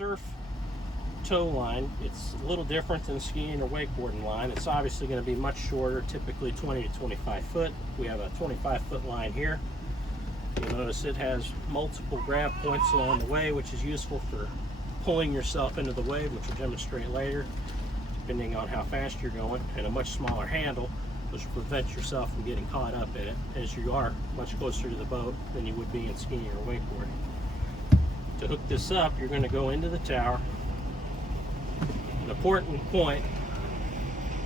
surf tow line, it's a little different than skiing or wakeboarding line. It's obviously going to be much shorter, typically 20 to 25 foot. We have a 25-foot line here. You'll notice it has multiple grab points along the way, which is useful for pulling yourself into the wave, which we'll demonstrate later, depending on how fast you're going, and a much smaller handle, which will prevent yourself from getting caught up in it, as you are much closer to the boat than you would be in skiing or wakeboarding. To hook this up, you're going to go into the tower. An important point,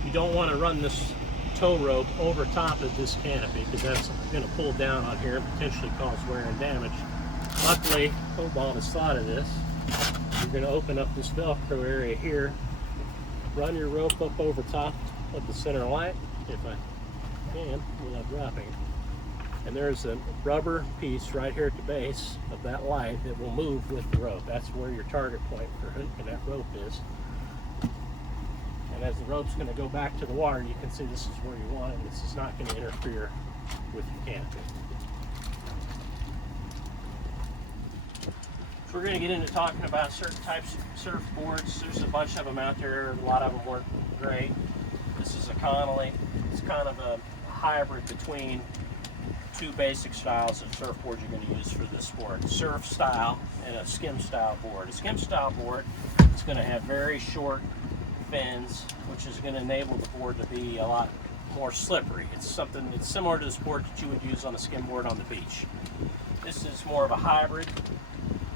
you don't want to run this tow rope over top of this canopy, because that's going to pull down on here and potentially cause wear and damage. Luckily, Cobalt has thought of this. You're going to open up this Velcro area here, run your rope up over top of the center light, if I can, without dropping it. And there's a rubber piece right here at the base of that light that will move with the rope. That's where your target point for hooking that rope is. And as the rope's going to go back to the water, you can see this is where you want it. This is not going to interfere with your canopy. So we're going to get into talking about certain types of surfboards. There's a bunch of them out there. A lot of them work great. This is a Connelly. It's kind of a hybrid between two basic styles of surfboard you're going to use for this sport: surf style and a skim style board. A skim style board is going to have very short fins, which is going to enable the board to be a lot more slippery. It's similar to the sport that you would use on a skimboard on the beach. This is more of a hybrid,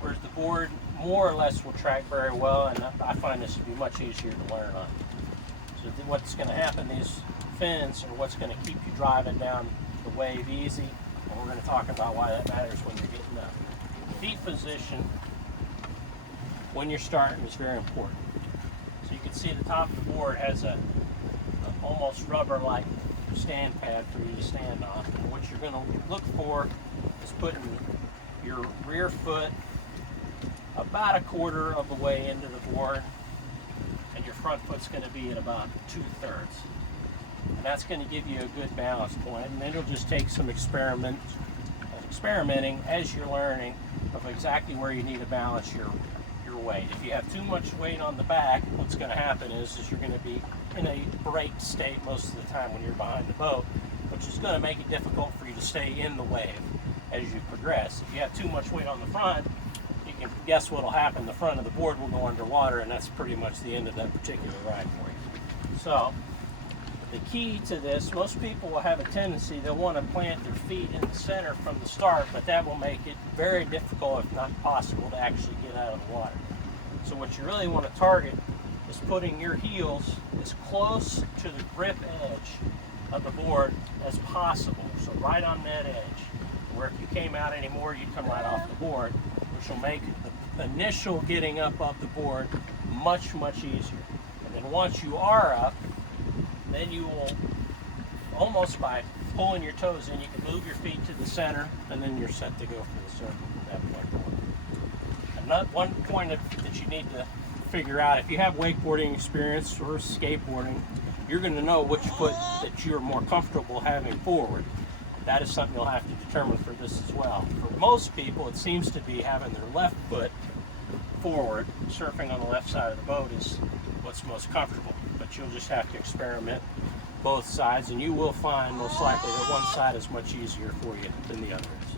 whereas the board more or less will track very well, and I find this to be much easier to learn on. So what's going to happen, these fins are what's going to keep you driving down the wave easy, and we're going to talk about why that matters when you're getting up. Feet position when you're starting is very important. So you can see the top of the board has a almost rubber-like stand pad for you to stand on. And what you're going to look for is putting your rear foot about a quarter of the way into the board, and your front foot's going to be at about 2/3. And that's going to give you a good balance point. And then it'll just take some experimenting as you're learning of exactly where you need to balance your weight. If you have too much weight on the back, what's going to happen is you're going to be in a brake state most of the time when you're behind the boat, which is going to make it difficult for you to stay in the wave as you progress. If you have too much weight on the front, you can guess what will happen. The front of the board will go underwater, and that's pretty much the end of that particular ride for you. So the key to this, most people will have a tendency, they'll want to plant their feet in the center from the start, but that will make it very difficult, if not possible, to actually get out of the water. So what you really want to target is putting your heels as close to the grip edge of the board as possible. So right on that edge, where if you came out anymore, you'd come right off the board, which will make the initial getting up off the board much, much easier. And then once you are up, then you will, almost by pulling your toes in, you can move your feet to the center, and then you're set to go for the circle at that point forward. And one point that you need to figure out, if you have wakeboarding experience or skateboarding, you're going to know which foot that you're more comfortable having forward. That is something you'll have to determine for this as well. For most people, it seems to be having their left foot forward. Surfing on the left side of the boat is what's most comfortable, but you'll just have to experiment both sides, and you will find most likely that one side is much easier for you than the other is.